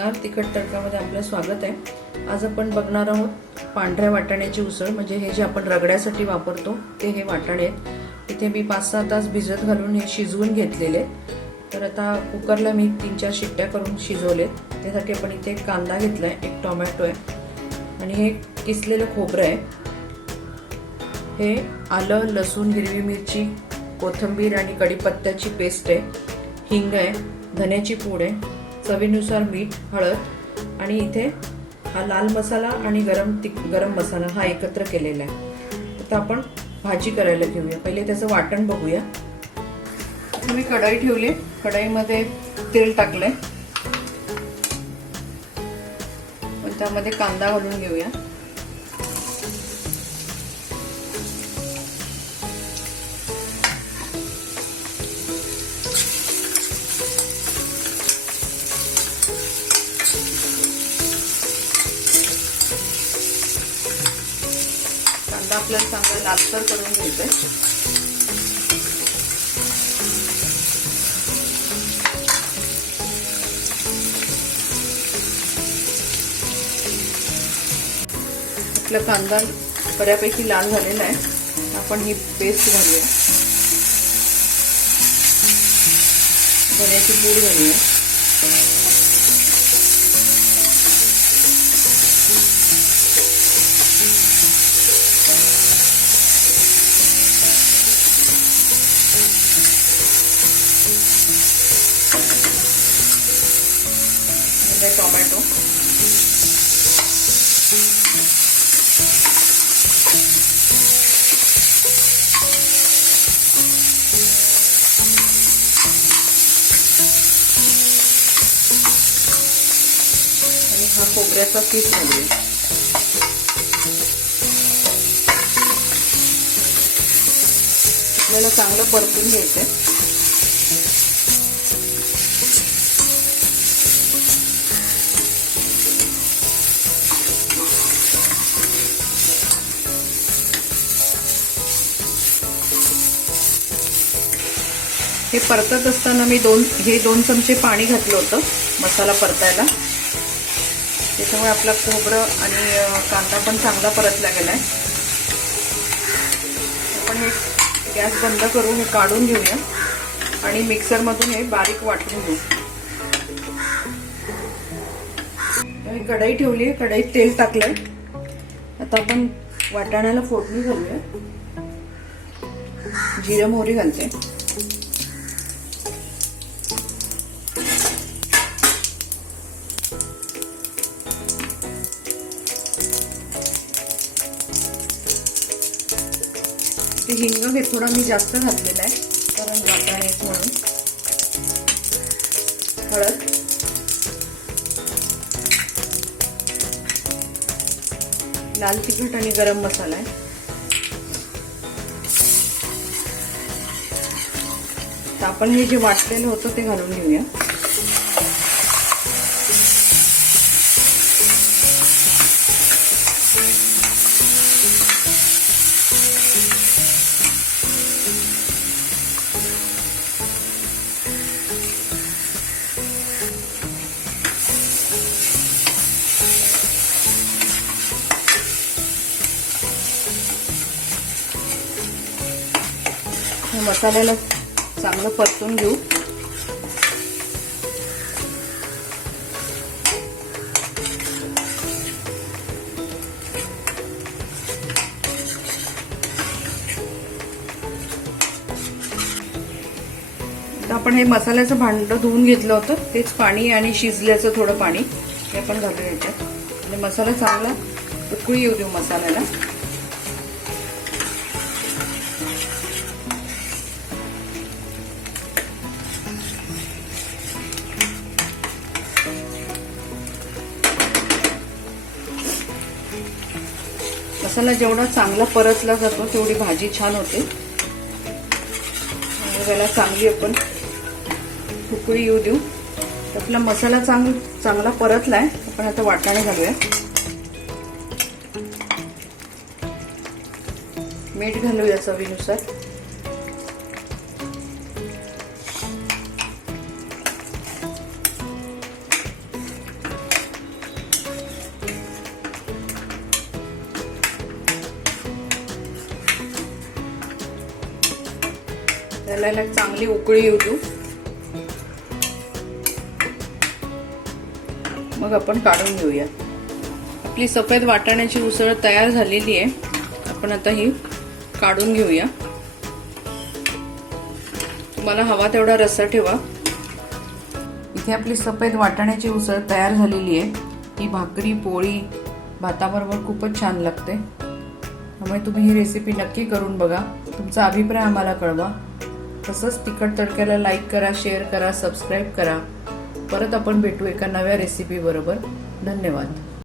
नमस्कार. तिखट तडकामध्ये आपलं स्वागत आहे. आज आपण बघणार आहोत पांढऱ्या वाटाण्याची उसळ. म्हणजे हे जे आपण रगड्यासाठी वापरतो ते हे वाटाणे आहेत. इथे मी पाच सहा तास भिजत घालून हे शिजवून घेतलेले तर आता कुकरला मी तीन चार शिट्ट्या करून शिजवलेत त्यासाठी आपण इथे एक कांदा घेतला आहे एक टोमॅटो आहे. आणि हे किसलेलं खोबरं आहे. हे आलं लसूण हिरवी मिरची कोथिंबीर आणि कढीपत्त्याची पेस्ट आहे. हिंग आहे धन्याची पूड आहे. चवीनुसार मीठ हळद आणि इथे हा लाल मसाला आणि गरम तिक गरम मसाला हा एकत्र केलेला आहे. आता आपण भाजी करायला घेऊया. पहिले त्याचं वाटण बघूया. मी कढई ठेवली. कढईमध्ये तेल टाकलंय. पण त्यामध्ये कांदा घालून घेऊया. कांदा आपल्याला चांगला लालसर करून घ्यायचा आहे आपला कांदा बऱ्यापैकी लाल झालेला आहे. आपण ही पेस्ट घालूया. धन्याची पूड घालूया. नंतर टोमॅटो. आणि हा खोबऱ्याचा पीस घालूया. आपल्याला चांगलं परतून घ्यायचंय. हे परतत असताना मी दोन हे दोन चमचे पाणी घातलं होतं मसाला परतायला. त्याच्यामुळे आपलं खोबरं आणि कांदा पण चांगला परतला गेला आहे आपण हे गॅस बंद करून हे काढून घेऊया आणि मिक्सरमधून हे बारीक वाटून घेऊ. मी कढई ठेवली आहे कढईत तेल टाकलंय. आता आपण वाटाण्याला फोडणी घालूया. जिरं मोहरी घालते. ते हिंग हे थोडा मी जास्त घातलेला आहे. कारण वाटाणे आहेत म्हणून हळद. लाल तिखट आणि गरम मसाला आहे. तर आपण हे जे वाटलेलं होतं ते घालून घेऊया. या मसाल्याला चांगलं परतून घेऊ. आपण हे मसाल्याचं भांडं धुवून घेतलं होतं तेच पाणी आणि शिजल्याचं थोडं पाणी हे आपण घालून याच्यात. आणि मसाला चांगला उकळी येऊ देऊ मसाल्याला. मसाला जेवढा चांगला परतला जातो तेवढी भाजी छान होते. आणि त्याला चांगली आपण उकळी येऊ देऊ. आपला मसाला चांग चांगला परतलाय. आपण आता वाटाणे घालूया. मीठ घालूया चवीनुसार. त्याला चांगली उकळी येऊ देऊ. मग आपण काढून घेऊया. आपली सफेद वाटाण्याची उसळ तयार झालेली आहे. आपण आता ही काढून घेऊया. तुम्हाला हवा तेवढा रस्सा ठेवा. इथे आपली सफेद वाटाण्याची उसळ तयार झालेली आहे. ही भाकरी पोळी भाताबरोबर खूपच छान लागते. त्यामुळे तुम्ही ही रेसिपी नक्की करून बघा. तुमचा अभिप्राय आम्हाला कळवा. तसंच तिखट तडक्याला लाईक करा शेअर करा सबस्क्राईब करा. परत आपण भेटू एका नव्या रेसिपीबरोबर धन्यवाद.